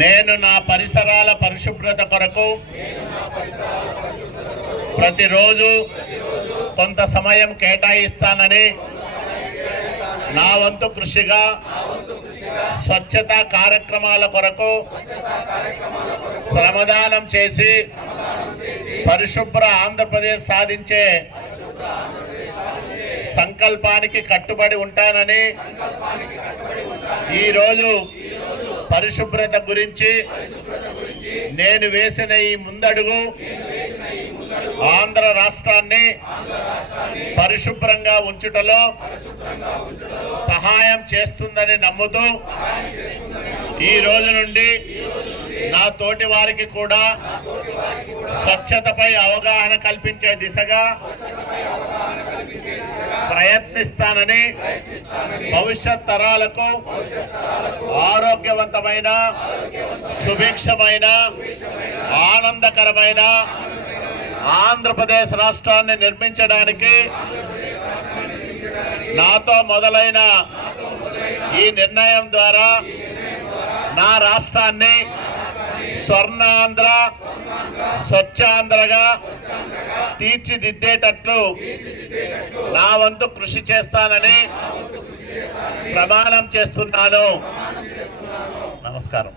నేను నా పరిసరాల పరిశుభ్రత కొరకు ప్రతిరోజు కొంత సమయం కేటాయిస్తానని నా వంతు కృషిగా స్వచ్ఛతా కార్యక్రమాల కొరకు శ్రమదానం చేసి పరిశుభ్ర ఆంధ్రప్రదేశ్ సాధించే సంకల్పానికి కట్టుబడి ఉంటానని ఈరోజు పరిశుభ్రత గురించి నేను వేసిన ఈ ముందడుగు ఆంధ్ర రాష్ట్రాన్ని పరిశుభ్రంగా ఉంచుటలో సహాయం చేస్తుందని నమ్ముతూ ఈ రోజు నుండి నా తోటి వారికి కూడా స్వచ్ఛతపై అవగాహన కల్పించే దిశగా ప్రయత్నిస్తానని భవిష్యత్ తరాలకు ఆరోగ్యవంతమైన సుభిక్షమైన ఆనందకరమైన ఆంధ్రప్రదేశ్ రాష్ట్రాన్ని నిర్మించడానికి నాతో మొదలైన ఈ నిర్ణయం ద్వారా నా రాష్ట్రాన్ని స్వర్ణాంధ్ర స్వచ్ఛాంధ్రగా తీర్చిదిద్దేటట్లు నా వంతు కృషి చేస్తానని ప్రమాణం చేస్తున్నాను. నమస్కారం.